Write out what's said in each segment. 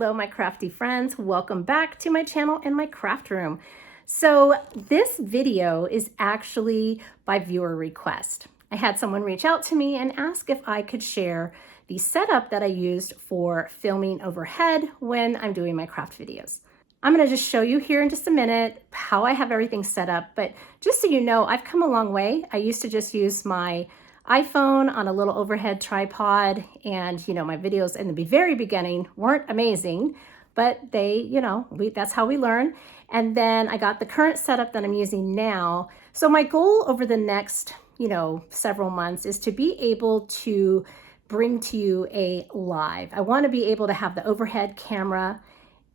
Hello, my crafty friends. Welcome back to my channel and my craft room. So this video is actually by viewer request. I had someone reach out to me and ask if I could share the setup that I used for filming overhead when I'm doing my craft videos. I'm going to just show you here in just a minute how I have everything set up, but just so you know, I've come a long way. I used to just use my iPhone on a little overhead tripod, and my videos in the very beginning weren't amazing, but they, that's how we learn. And then I got the current setup that I'm using now. So my goal over the next, several months is to be able to bring to you a live. I want to be able to have the overhead camera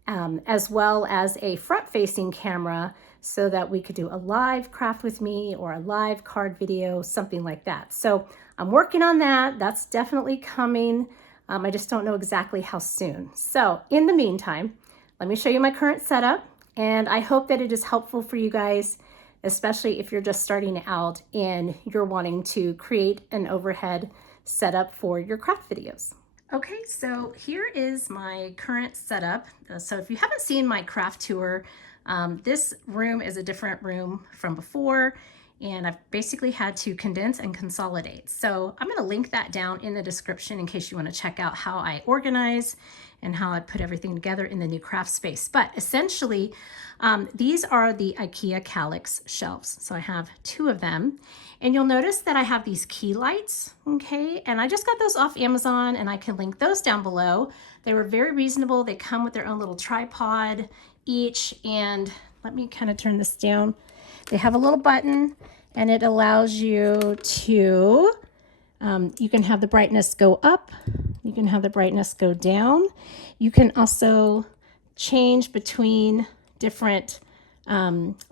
as well as a front-facing camera so that we could do a live craft with me or a live card video, something like that. So I'm working on that. That's definitely coming. I just don't know exactly how soon. So in the meantime, let me show you my current setup, and I hope that it is helpful for you guys, especially if you're just starting out and you're wanting to create an overhead setup for your craft videos. Okay, so here is my current setup. So if you haven't seen my craft tour, this room is a different room from before, and I've basically had to condense and consolidate. So I'm going to link that down in the description in case you want to check out how I organize and how I put everything together in the new craft space. But essentially, these are the IKEA Kallax shelves. So I have 2 of them. And you'll notice that I have these key lights, okay? And I just got those off Amazon, and I can link those down below. They were very reasonable. They come with their own little tripod each, and let me kind of turn this down. They have a little button, and it allows you to, you can have the brightness go up, you can have the brightness go down. You can also change between different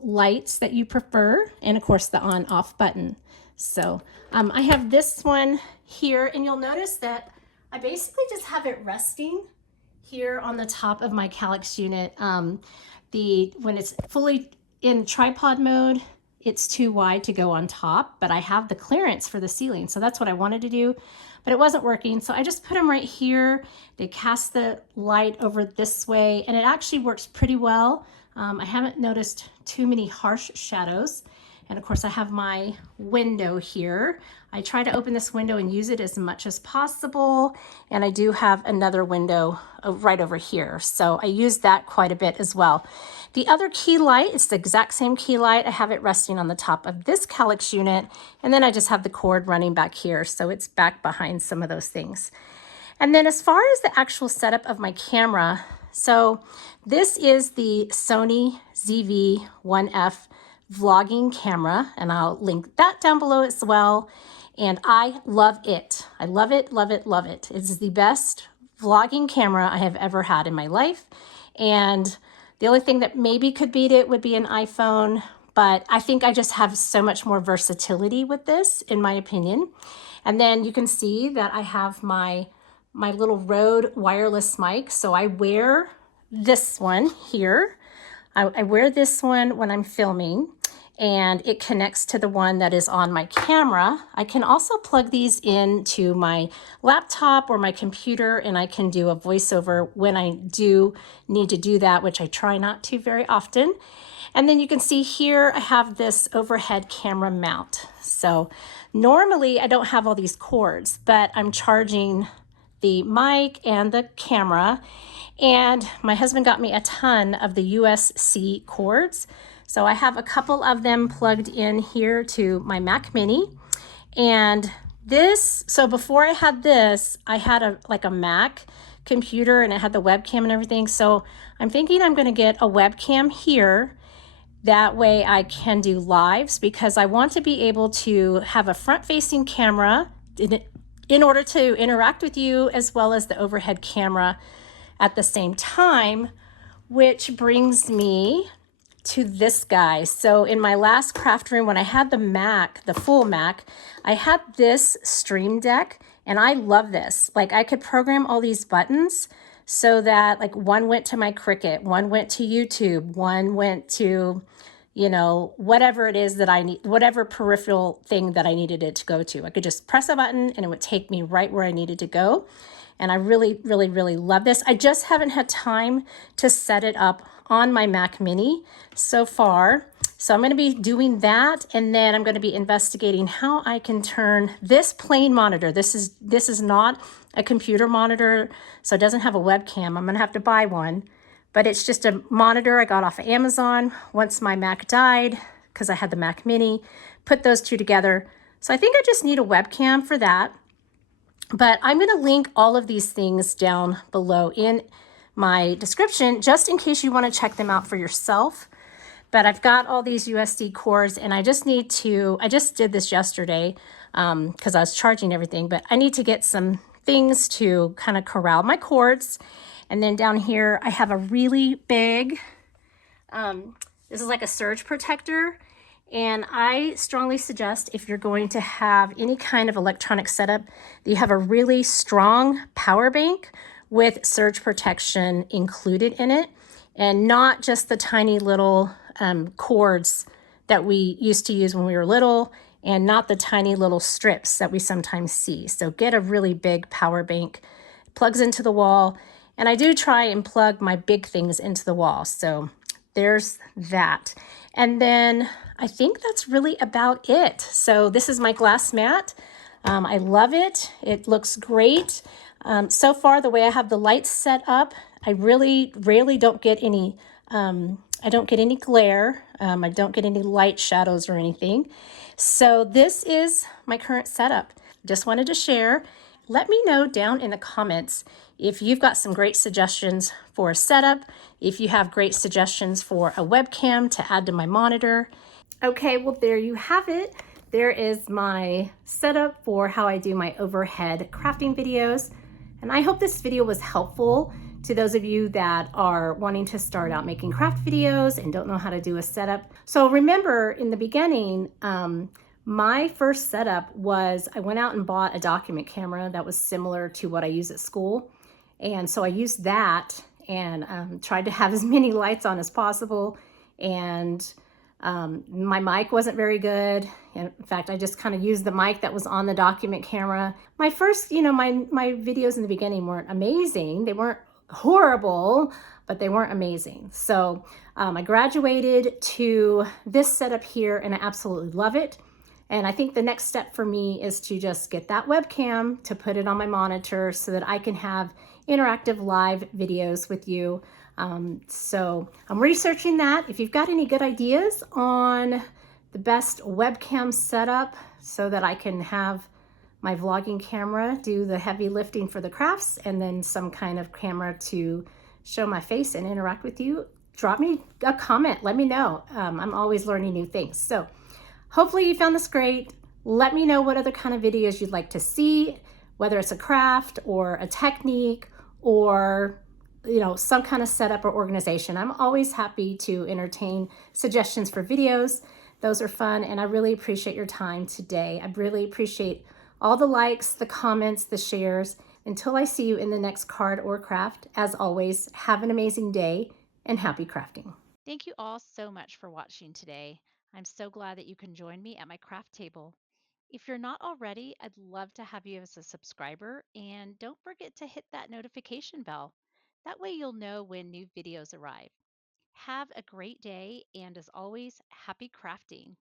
lights that you prefer, and of course the on-off button. So I have this one here, and you'll notice that I basically just have it resting here on the top of my Kallax unit. When it's fully in tripod mode, it's too wide to go on top, but I have the clearance for the ceiling. So that's what I wanted to do, but it wasn't working. So I just put them right here. They cast the light over this way, and it actually works pretty well. I haven't noticed too many harsh shadows. And of course I have my window here. I try to open this window and use it as much as possible. And I do have another window right over here. So I use that quite a bit as well. The other key light, it's the exact same key light. I have it resting on the top of this Kallax unit. And then I just have the cord running back here. So it's back behind some of those things. And then as far as the actual setup of my camera, so this is the Sony ZV-1F vlogging camera, and I'll link that down below as well. And I love it. I love it, love it, love it. It's the best vlogging camera I have ever had in my life. And the only thing that maybe could beat it would be an iPhone, but I think I just have so much more versatility with this, in my opinion. And then you can see that I have my little Rode wireless mic. So I wear this one here. I wear this one when I'm filming, and it connects to the one that is on my camera. I can also plug these into my laptop or my computer, and I can do a voiceover when I do need to do that, which I try not to very often. And then you can see here, I have this overhead camera mount. So normally I don't have all these cords, but I'm charging the mic and the camera, and my husband got me a ton of the USB-C cords. So I have a couple of them plugged in here to my Mac Mini. And this, so before I had this, I had like a Mac computer, and it had the webcam and everything. So I'm thinking I'm gonna get a webcam here. That way I can do lives, because I want to be able to have a front-facing camera in order to interact with you, as well as the overhead camera at the same time, which brings me to this guy. So in my last craft room, when I had the Mac, the full Mac, I had this Stream Deck, and I love this. Like, I could program all these buttons so that like one went to my Cricut, one went to YouTube, one went to whatever it is that I need, whatever peripheral thing that I needed it to go to. I could just press a button and it would take me right where I needed to go. And I really, really, really love this. I just haven't had time to set it up on my Mac Mini so far. So I'm going to be doing that, and then I'm going to be investigating how I can turn this plain monitor. This is not a computer monitor, so it doesn't have a webcam. I'm going to have to buy one, but it's just a monitor I got off of Amazon once my Mac died, because I had the Mac Mini. Put those two together. So I think I just need a webcam for that. But I'm going to link all of these things down below in my description, just in case you want to check them out for yourself. But I've got all these USB cords, and I just did this yesterday because I was charging everything, but I need to get some things to kind of corral my cords. And then down here, I have a really big, this is like a surge protector. And I strongly suggest, if you're going to have any kind of electronic setup, that you have a really strong power bank with surge protection included in it, and not just the tiny little cords that we used to use when we were little, and not the tiny little strips that we sometimes see. So get a really big power bank, plugs into the wall, and I do try and plug my big things into the wall. So there's that. And then I think that's really about it. So this is my glass mat. I love it. It looks great. So far, the way I have the lights set up, I really rarely don't get any, I don't get any glare. I don't get any light shadows or anything. So this is my current setup. Just wanted to share. Let me know down in the comments if you've got some great suggestions for a setup, if you have great suggestions for a webcam to add to my monitor. Okay, well, there you have it. There is my setup for how I do my overhead crafting videos. And I hope this video was helpful to those of you that are wanting to start out making craft videos and don't know how to do a setup. So remember, in the beginning, my first setup was I went out and bought a document camera that was similar to what I use at school. And so I used that and tried to have as many lights on as possible. And my mic wasn't very good. In fact, I just kind of used the mic that was on the document camera. My first, my videos in the beginning weren't amazing. They weren't horrible, but they weren't amazing. So I graduated to this setup here, and I absolutely love it. And I think the next step for me is to just get that webcam to put it on my monitor so that I can have interactive live videos with you. So I'm researching that. If you've got any good ideas on the best webcam setup so that I can have my vlogging camera do the heavy lifting for the crafts, and then some kind of camera to show my face and interact with you, drop me a comment. Let me know. I'm always learning new things. So hopefully you found this great. Let me know what other kind of videos you'd like to see, whether it's a craft or a technique or some kind of setup or organization. I'm always happy to entertain suggestions for videos. Those are fun, and I really appreciate your time today. I really appreciate all the likes, the comments, the shares. Until I see you in the next card or craft, as always, have an amazing day and happy crafting. Thank you all so much for watching today. I'm so glad that you can join me at my craft table. If you're not already, I'd love to have you as a subscriber, and don't forget to hit that notification bell. That way you'll know when new videos arrive. Have a great day, and as always, happy crafting.